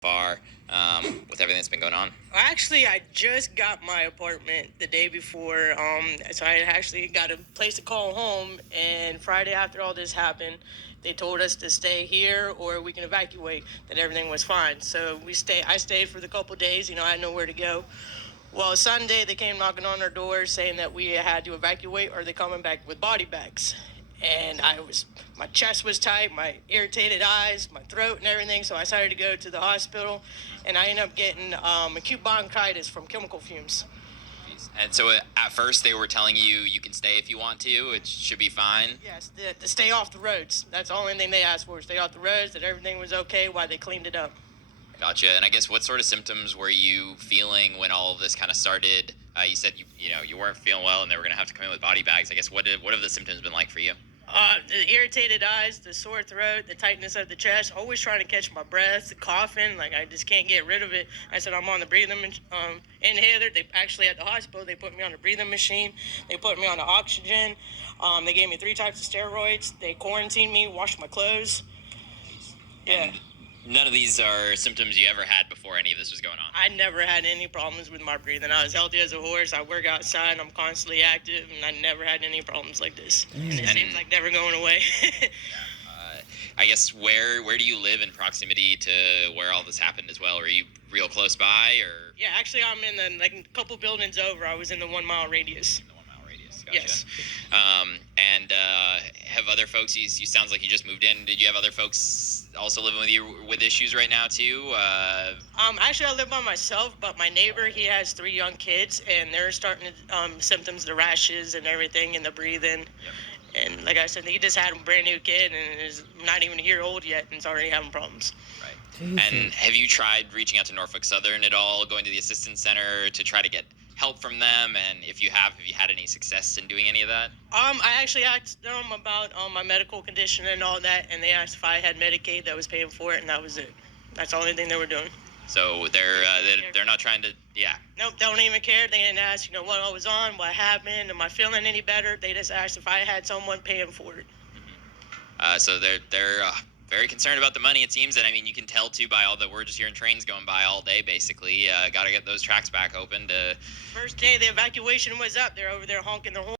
far with everything that's been going on? Actually, I just got my apartment the day before, so I actually got a place to call home. And Friday, after all this happened, they told us to stay here or we can evacuate. That everything was fine. So I stayed for the couple days. I had nowhere to go. Well, Sunday they came knocking on our door saying that we had to evacuate or they're coming back with body bags. And my chest was tight, my irritated eyes, my throat and everything. So I decided to go to the hospital, and I ended up getting acute bronchitis from chemical fumes. And so at first they were telling you can stay if you want to. It should be fine. Yes, to stay off the roads. That's the only thing they asked for, stay off the roads, that everything was okay while they cleaned it up. Gotcha. And I guess what sort of symptoms were you feeling when all of this kind of started? You said you weren't feeling well and they were going to have to come in with body bags. I guess what have the symptoms been like for you? The irritated eyes, the sore throat, the tightness of the chest, always trying to catch my breath, the coughing, like I just can't get rid of it. I said I'm on the breathing inhaler. They actually at the hospital, they put me on the breathing machine. They put me on the oxygen. They gave me 3 types of steroids. They quarantined me, washed my clothes. Yeah. And none of these are symptoms you ever had before any of this was going on? I never had any problems with my breathing. I was healthy as a horse. I work outside. I'm constantly active, and I never had any problems like this. And it seems like never going away. I guess where do you live in proximity to where all this happened as well? Are you real close by, or? Yeah, actually, I'm in a couple buildings over. I was in the 1 mile radius. The 1 mile radius. Gotcha. Yes. And have other folks? You sounds like you just moved in. Did you have other folks also living with you with issues right now too? Actually, I live by myself, but my neighbor, he has 3 young kids, and they're starting to symptoms, the rashes and everything, and the breathing. Yep. And like I said, he just had a brand new kid, and is not even a year old yet, and is already having problems. Right. And have you tried reaching out to Norfolk Southern at all, going to the assistance center to try to get help from them? And if you have you had any success in doing any of that? I actually asked them about my medical condition and all that, and they asked if I had Medicaid that was paying for it, and that was it. That's the only thing they were doing. So they're not trying to, yeah. Nope, don't even care. They didn't ask, what I was on, what happened, am I feeling any better? They just asked if I had someone paying for it. So they're very concerned about the money, it seems. And I mean, you can tell too by all we're just hearing trains going by all day, basically. Got to get those tracks back open to. First day the evacuation was up, they're over there honking the horn.